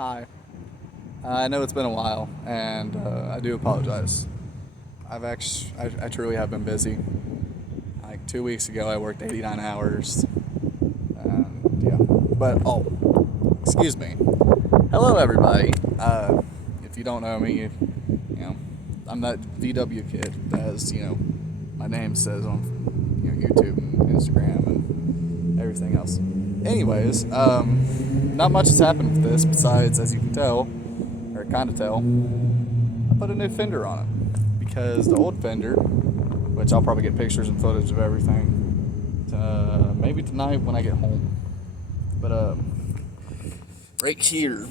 Hi. I know it's been a while, and I do apologize. I truly have been busy. Like 2 weeks ago, I worked 89 hours. Yeah. But, excuse me. Hello, everybody. If you don't know me, I'm that VW kid, as, my name says on, YouTube and Instagram and everything else. Anyways, not much has happened with this besides, as you can tell, or kind of tell, I put a new fender on it because the old fender, which I'll probably get pictures and footage of everything, maybe tonight when I get home. But right here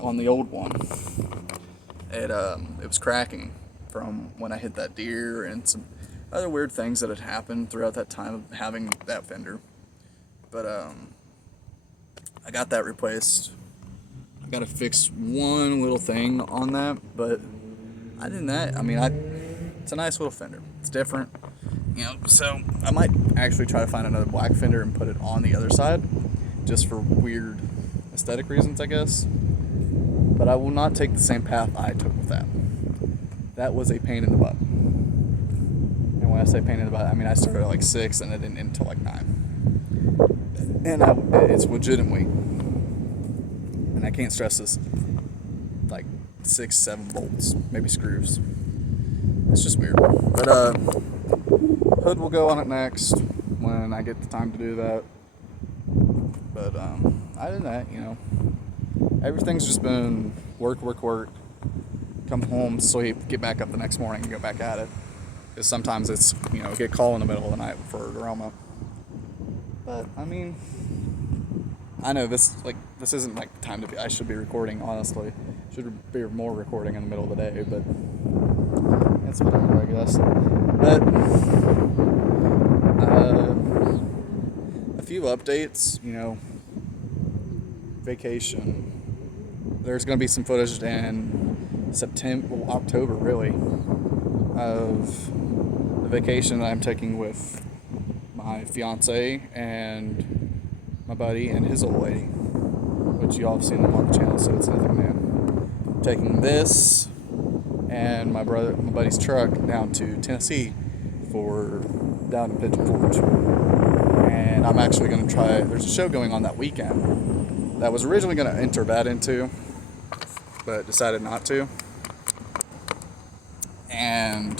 on the old one, it was cracking from when I hit that deer and some other weird things that had happened throughout that time of having that fender. But I got that replaced. I got to fix one little thing on that, but other than that, it's a nice little fender. It's different, so I might actually try to find another black fender and put it on the other side, just for weird aesthetic reasons, I guess. But I will not take the same path I took with that. That was a pain in the butt. And when I say pain in the butt, I started at like 6 and it didn't end until like 9. And it's legitimately, and I can't stress this, like 6, 7 bolts, maybe screws. It's just weird. But hood will go on it next when I get the time to do that. But other than that, everything's just been work. Come home, sleep, get back up the next morning and go back at it. Because sometimes it's, get call in the middle of the night for aroma. But, I know this isn't like the time I should be recording, honestly. Should be more recording in the middle of the day, but it's whatever, I guess. But, a few updates, vacation. There's going to be some footage in October, really, of the vacation that I'm taking with my fiance and my buddy and his old lady, which you all have seen them on the channel, so it's nothing new. I'm taking this and my buddy's truck down to Tennessee down to Pigeon Forge, and I'm actually going to try. There's a show going on that weekend that I was originally going to enter that into, but decided not to. And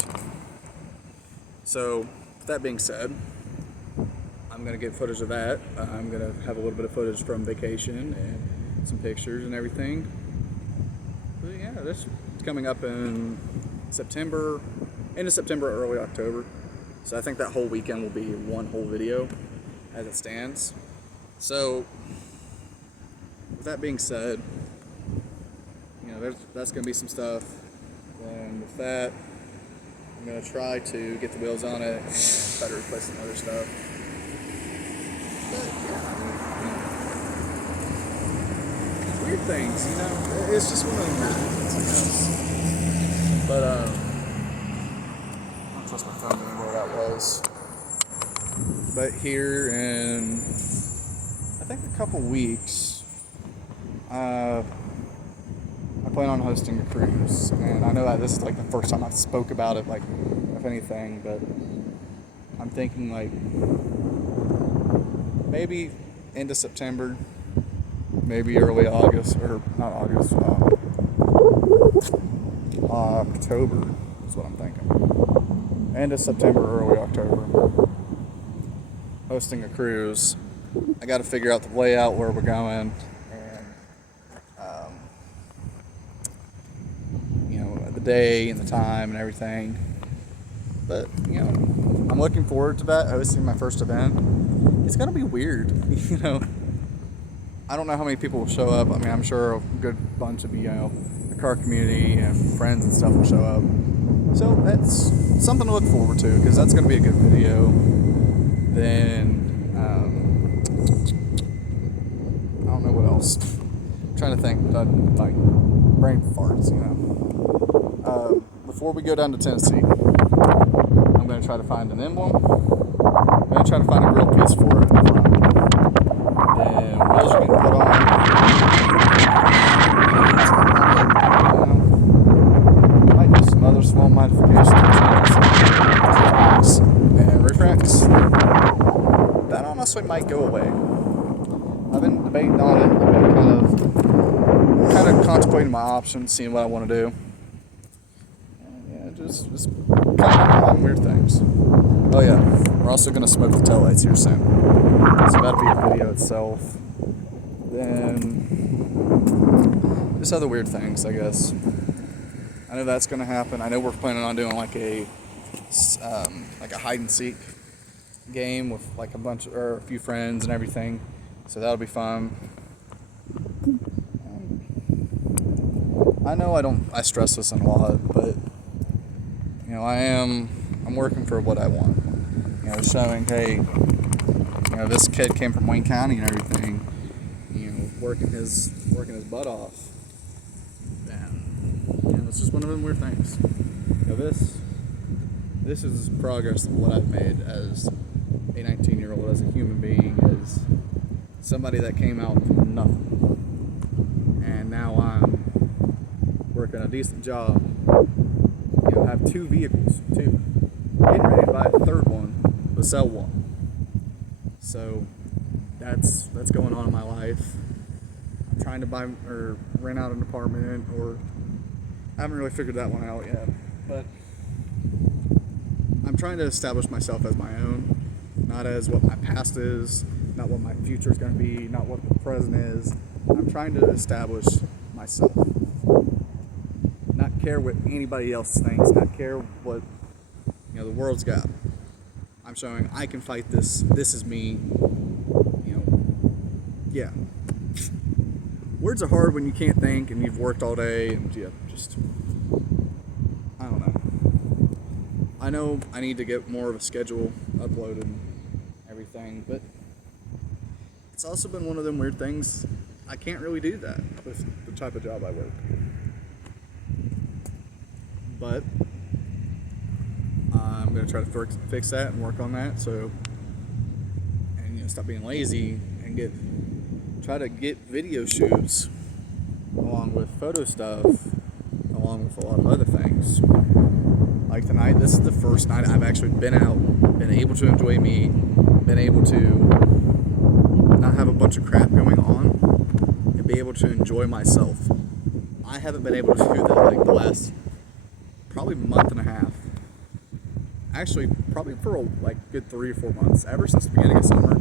so, with that being said, I'm going to get footage of that. I'm going to have a little bit of footage from vacation and some pictures and everything. But yeah, this is coming up in September, end of September, early October. So I think that whole weekend will be one whole video as it stands. So, with that being said, that's going to be some stuff. And with that, I'm going to try to get the wheels on it, try to replace some other stuff. But, yeah, weird things, it's just one of the weird things, I guess. But, I don't trust my phone anymore where that was. But here in, I think a couple weeks, I plan on hosting a cruise, and I know that this is like the first time I've spoke about it, like, if anything, but I'm thinking like maybe end of September, maybe early August, or not August, October is what I'm thinking. End of September, early October, hosting a cruise. I got to figure out the layout, where we're going, the day and the time and everything. But, I'm looking forward to that, hosting my first event. It's going to be weird, I don't know how many people will show up. I'm sure a good bunch of, the car community and friends and stuff will show up. So that's something to look forward to, because that's going to be a good video. Then, I don't know what else. I'm trying to think, like, brain farts, Before we go down to Tennessee, I'm going to try to find an emblem. I'm going to try to find a grill piece for it in the front. Then wheels are getting put on. actually might go away. I've been debating on it. I've been kind of contemplating my options, seeing what I want to do. And yeah, just kind of weird things. Oh yeah, we're also gonna smoke the taillights here soon. So that'll be a video itself. Then just other weird things, I guess. I know that's gonna happen. I know we're planning on doing like a hide and seek game with like a few friends and everything. So that'll be fun. I know I stress this a lot, but you know, I'm working for what I want. You know, showing, hey, you know, this kid came from Wayne County and everything, you know, working his butt off. And you know, it's just one of them weird things. You know, this is progress of what I've made as a 19-year-old, as a human being, as somebody that came out from nothing. And now I'm working a decent job. You know, have 2 vehicles, getting ready to buy a 3rd one, but sell 1. So that's going on in my life. I'm trying to buy or rent out an apartment, or I haven't really figured that one out yet. But I'm trying to establish myself as my own, not as what my past is, not what my future is going to be, not what the present is. I'm trying to establish myself. Not care what anybody else thinks, not care what, you know, the world's got. I'm showing I can fight this. This is me. You know, yeah. Words are hard when you can't think and you've worked all day and yeah, just, I don't know. I know I need to get more of a schedule uploaded and everything, but it's also been one of them weird things. I can't really do that with the type of job I work. But I'm going to try to fix that and work on that. So, and you know, stop being lazy and try to get video shoots along with photo stuff, along with a lot of other things. Like tonight, this is the first night I've actually been out, been able to enjoy me, been able to not have a bunch of crap going on, and be able to enjoy myself. I haven't been able to do that like the last probably month and a half. Actually, probably for like good 3 or 4 months. Ever since the beginning of summer,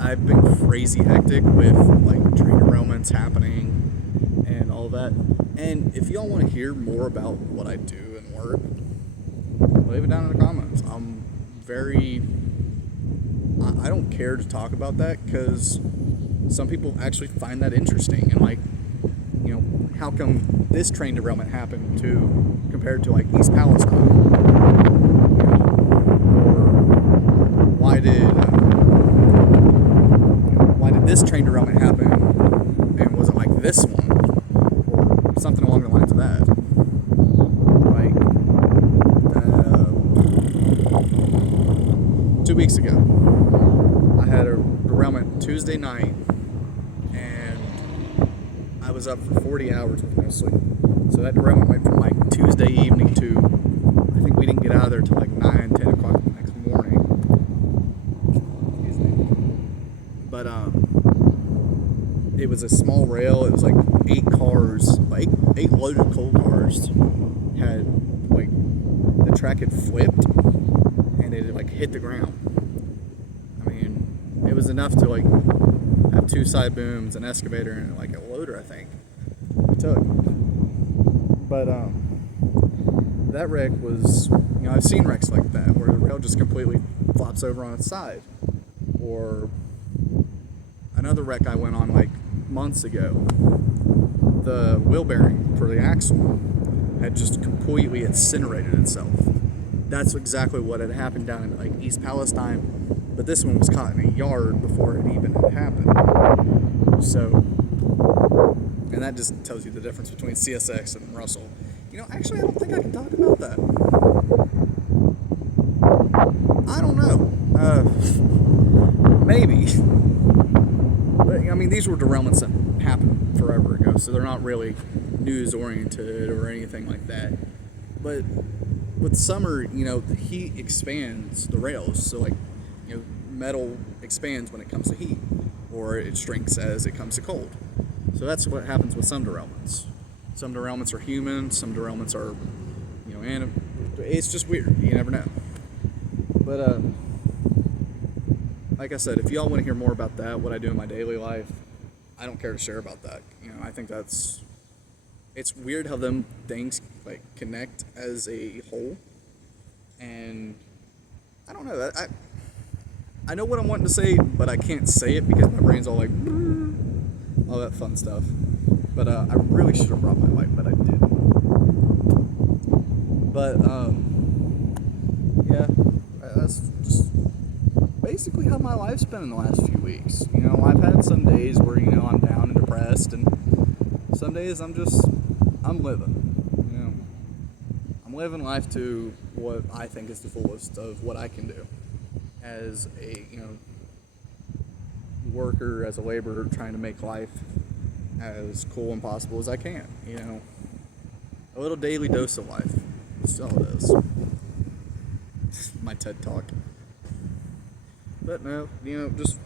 I've been crazy hectic with like train derailments happening and all that. And if y'all want to hear more about what I do and work, leave it down in the comments. I don't care to talk about that because some people actually find that interesting and like, you know, how come this train derailment happened compared to like East Palestine? Or why did this train derailment happen and was it like this one? Or something along the lines of that. Like 2 weeks ago, I had a derailment Tuesday night, and I was up for 40 hours with no sleep. So that derailment went from like Tuesday evening to, I think we didn't get out of there till like 9, 10 o'clock the next morning. Excuse me. But it was a small rail. It was like 8 cars, like 8 loaded coal cars had, like, the track had flipped and it had like hit the ground. I mean, it was enough to like have 2 side booms, an excavator, and like a loader, I think. It took. But that wreck was, you know, I've seen wrecks like that where the rail just completely flops over on its side. Or another wreck I went on like months ago, the wheel bearing for the axle had just completely incinerated itself. That's exactly what had happened down in like East Palestine, but this one was caught in a yard before it even had happened. So, and that just tells you the difference between CSX and Russell. You know, actually, I don't think I can talk about that. I don't know. Maybe. But, I mean, these were derailments that happened forever ago, so they're not really news-oriented or anything like that. But with summer, you know, the heat expands the rails, so, like, you know, metal expands when it comes to heat, or it shrinks as it comes to cold. So that's what happens with some derailments. Some derailments are human, some derailments are, it's just weird. You never know. But like I said, if y'all want to hear more about that, what I do in my daily life, I don't care to share about that. I think it's weird how them things like connect as a whole, and I don't know. I know what I'm wanting to say, but I can't say it because my brain's all like all that fun stuff. But I really should have brought my mic, but I didn't. But yeah, that's just basically how my life's been in the last few weeks. I've had some days where I'm down and depressed, and some days I'm living. I'm living life to what I think is the fullest of what I can do as a worker, as a laborer, trying to make life as cool and possible as I can. A little daily dose of life. That's all it is. My TED talk. But no, just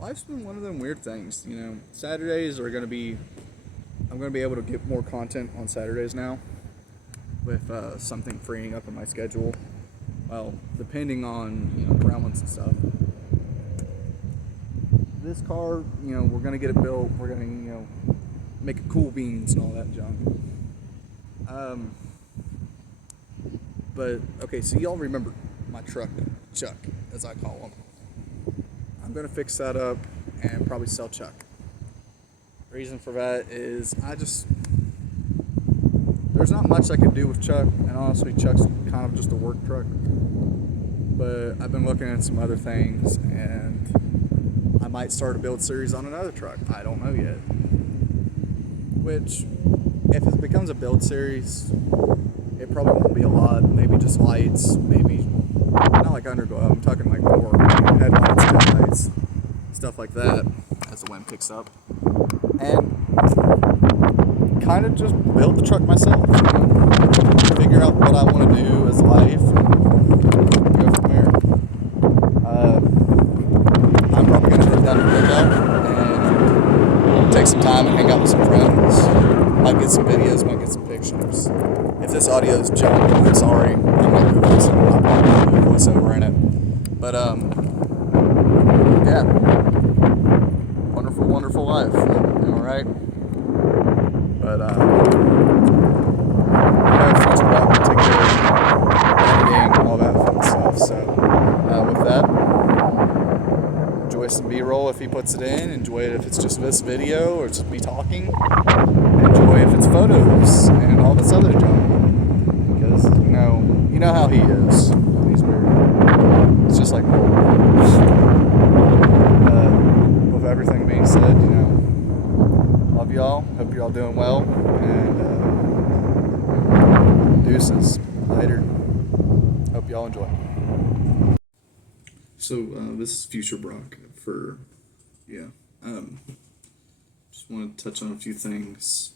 life's been one of them weird things. Saturdays are I'm gonna be able to get more content on Saturdays now, with something freeing up in my schedule. Well, depending on derailments and stuff. This car, we're gonna get it built. We're gonna make it cool beans and all that junk. But okay, so y'all remember my truck, Chuck, as I call him. I'm gonna fix that up and probably sell Chuck. Reason for that is there's not much I could do with Chuck, and honestly Chuck's kind of just a work truck. But I've been looking at some other things, and I might start a build series on another truck. I don't know yet. Which, if it becomes a build series, it probably won't be a lot. Maybe just lights, maybe not like underglow. I'm talking like more headlights, taillights, stuff like that, as the wind picks up. And kind of just build the truck myself. Figure out what I want to do as life, and go from there. I'm probably going to head down to the Lookout and take some time and hang out with some friends. Might get some videos, might get some pictures. If this audio is junk, I'm sorry. I'm not going to do voiceover in it. But yeah, wonderful, wonderful life. All right. But future Rob will take care of editing and all that fun stuff. So with that, enjoy some B-roll if he puts it in. Enjoy it if it's just this video or it's just me talking. Enjoy if it's photos and all this other junk. Because you know how he is. He's weird. It's just like with everything being said, love y'all. Hope you're all doing well. And deuces. Later. Hope y'all enjoy. So this is Future Brock for just want to touch on a few things.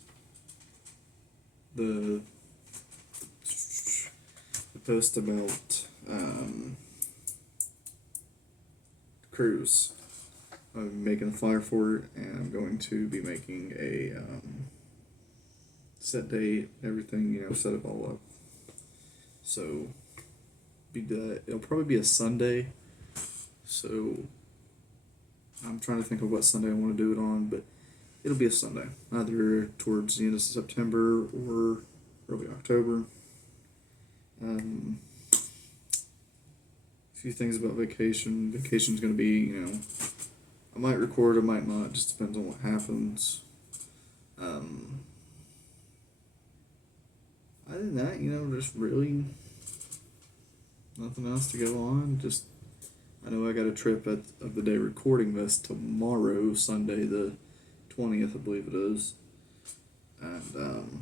The post about cruise. I'm making a flyer for it, and I'm going to be making a set date, everything, set it all up. So it'll probably be a Sunday. So I'm trying to think of what Sunday I want to do it on, but it'll be a Sunday, either towards the end of September or early October. A few things about vacation. Vacation's going to be, I might record, I might not. Just depends on what happens. Other than that, there's really nothing else to go on. Just, I know I got a trip of the day recording this tomorrow, Sunday the 20th, I believe it is. And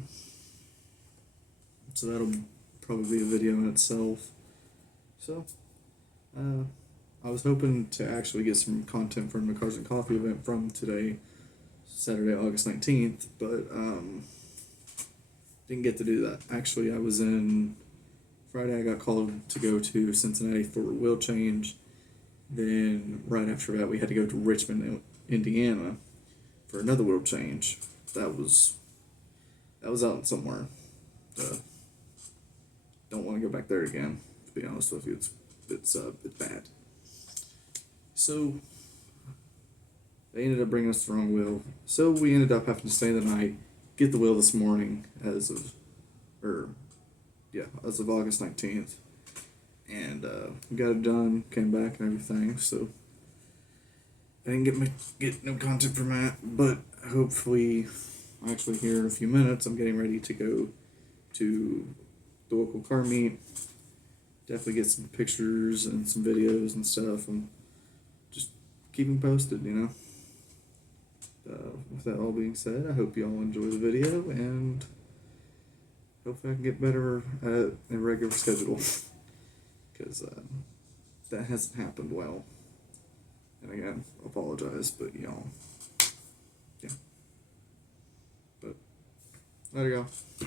so that'll probably be a video in itself. So, I was hoping to actually get some content from the Cars and Coffee event from today, Saturday, August 19th, but didn't get to do that. Actually, Friday I got called to go to Cincinnati for a wheel change. Then right after that, we had to go to Richmond, Indiana, for another wheel change. That was out somewhere. Uh, don't want to go back there again. To be honest with you, it's bad. So they ended up bringing us the wrong wheel. So we ended up having to stay the night, get the wheel this morning as of August 19th. And we got it done, came back and everything. So I didn't get no content from that, but hopefully, actually here in a few minutes, I'm getting ready to go to the local car meet. Definitely get some pictures and some videos and stuff, and just keep them posted, you know. With that all being said, I hope you all enjoy the video, and hopefully I can get better at a regular schedule, because that hasn't happened well. And again, I apologize, but y'all, yeah. But there you go.